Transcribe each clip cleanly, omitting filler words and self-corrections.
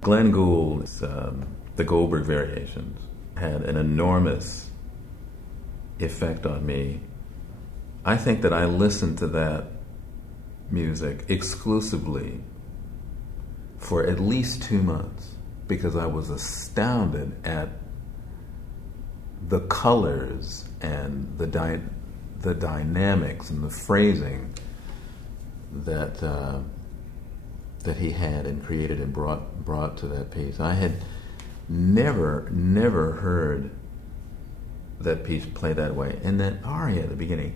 Glenn Gould's the Goldberg Variations had an enormous effect on me. I think that I listened to that music exclusively for at least 2 months because I was astounded at the colors and the dynamics and the phrasing that that he had and created and brought to that piece. I had never heard that piece play that way. And that aria at the beginning,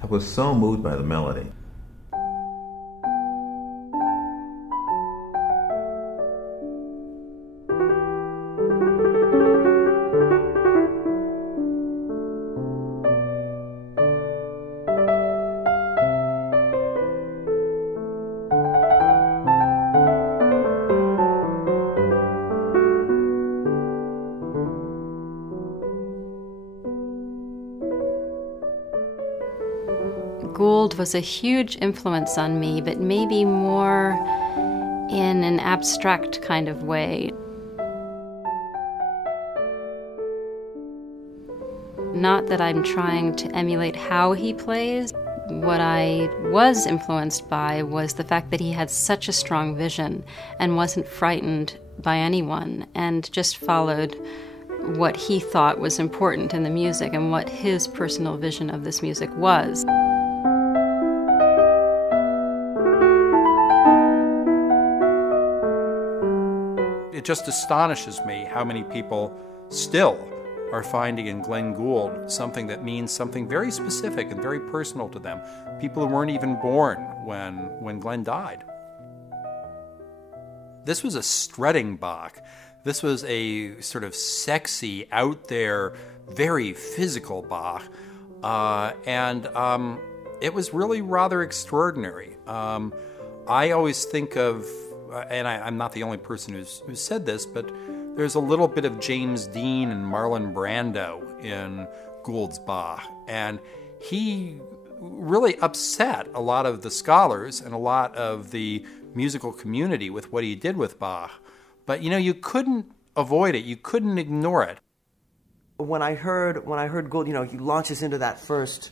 I was so moved by the melody. Gould was a huge influence on me, but maybe more in an abstract kind of way. Not that I'm trying to emulate how he plays. What I was influenced by was the fact that he had such a strong vision and wasn't frightened by anyone and just followed what he thought was important in the music and what his personal vision of this music was. It just astonishes me how many people still are finding in Glenn Gould something that means something very specific and very personal to them. People who weren't even born when Glenn died. This was a strutting Bach. This was a sort of sexy, out there, very physical Bach. It was really rather extraordinary. I always think of, and I'm not the only person who's said this, but there's a little bit of James Dean and Marlon Brando in Gould's Bach. And he really upset a lot of the scholars and a lot of the musical community with what he did with Bach. But you know, you couldn't avoid it. You couldn't ignore it. When I heard Gould, you know, he launches into that first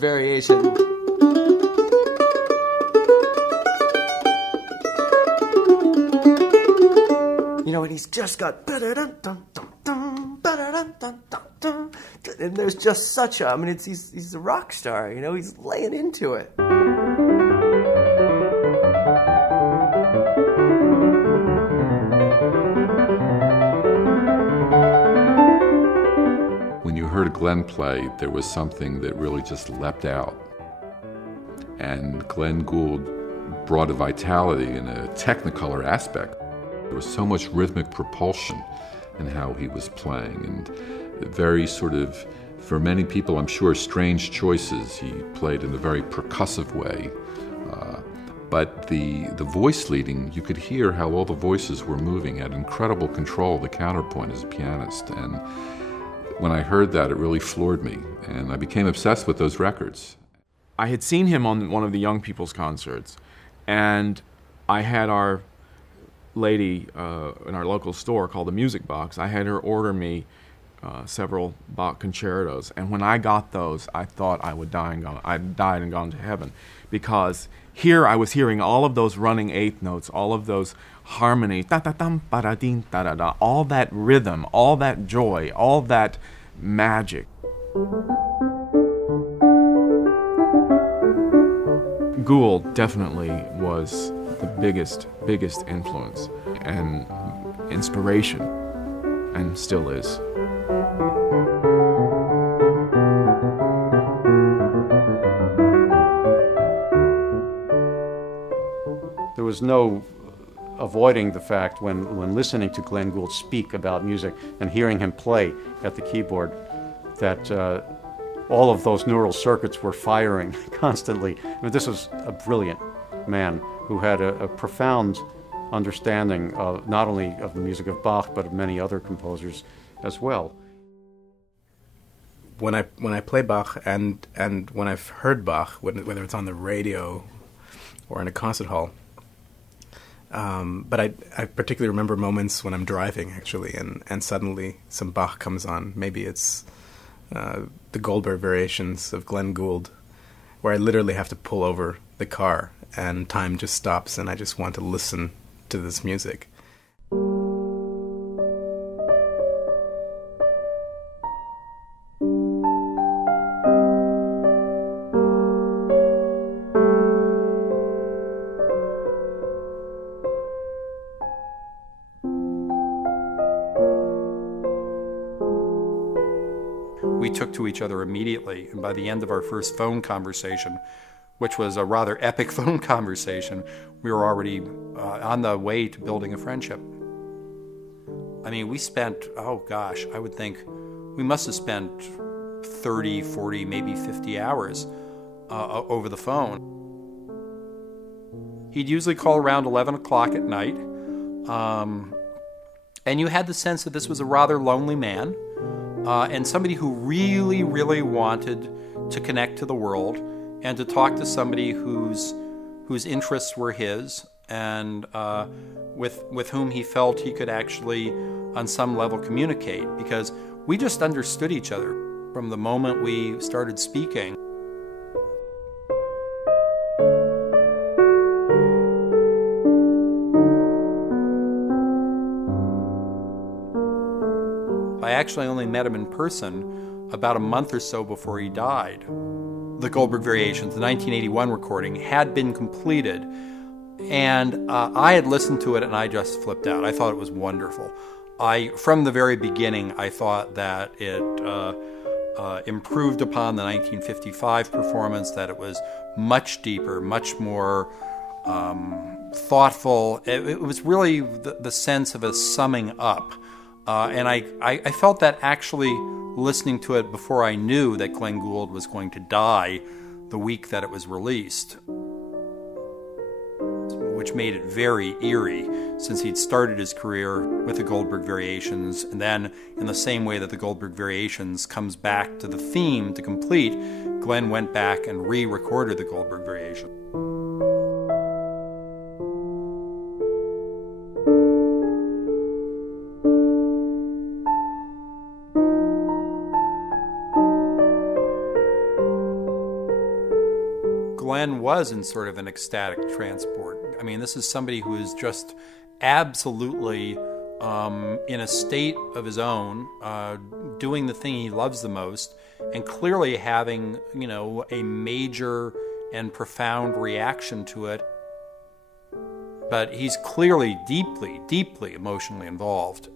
variation. You know, and he's just got, and there's just such a, I mean, he's a rock star, you know, he's laying into it. When you heard Glenn play, there was something that really just leapt out. And Glenn Gould brought a vitality and a technicolor aspect. There was so much rhythmic propulsion in how he was playing, and very sort of, for many people, I'm sure, strange choices. He played in a very percussive way. But the voice leading, you could hear how all the voices were moving, had incredible control of the counterpoint as a pianist. And when I heard that, it really floored me, and I became obsessed with those records. I had seen him on one of the young people's concerts, and I had our lady in our local store called the Music Box. I had her order me several Bach concertos, and when I got those, I thought I would die and gone. I'd died and gone to heaven, because here I was hearing all of those running eighth notes, all of those harmonies, ta ta dum ba da ding da da da, all that rhythm, all that joy, all that magic. Gould definitely was the biggest influence and inspiration, and still is. There was no avoiding the fact when listening to Glenn Gould speak about music and hearing him play at the keyboard that all of those neural circuits were firing constantly. I mean, this was a brilliant man who had a profound understanding of not only of the music of Bach, but of many other composers as well. when I play Bach and when I've heard Bach, whether it's on the radio or in a concert hall. But I particularly remember moments when I'm driving, actually, and suddenly some Bach comes on. Maybe it's the Goldberg variations of Glenn Gould, where I literally have to pull over the car and time just stops and I just want to listen to this music. We took to each other immediately, and by the end of our first phone conversation, which was a rather epic phone conversation, we were already on the way to building a friendship. I mean, we spent, oh gosh, I would think we must have spent 30, 40, maybe 50 hours over the phone. He'd usually call around 11 o'clock at night, and you had the sense that this was a rather lonely man, and somebody who really, really wanted to connect to the world and to talk to somebody whose interests were his, and with whom he felt he could actually, on some level, communicate, because we just understood each other from the moment we started speaking. I actually only met him in person about a month or so before he died. The Goldberg Variations, the 1981 recording, had been completed, and I had listened to it and I just flipped out. I thought it was wonderful. From the very beginning, I thought that it improved upon the 1955 performance, that it was much deeper, much more thoughtful. It was really the sense of a summing up. And I felt that actually listening to it before I knew that Glenn Gould was going to die the week that it was released, which made it very eerie, since he'd started his career with the Goldberg Variations, and then in the same way that the Goldberg Variations comes back to the theme to complete, Glenn went back and re-recorded the Goldberg Variations. Glenn was in sort of an ecstatic transport. I mean, this is somebody who is just absolutely in a state of his own, doing the thing he loves the most, and clearly having, a major and profound reaction to it. But he's clearly deeply, deeply emotionally involved.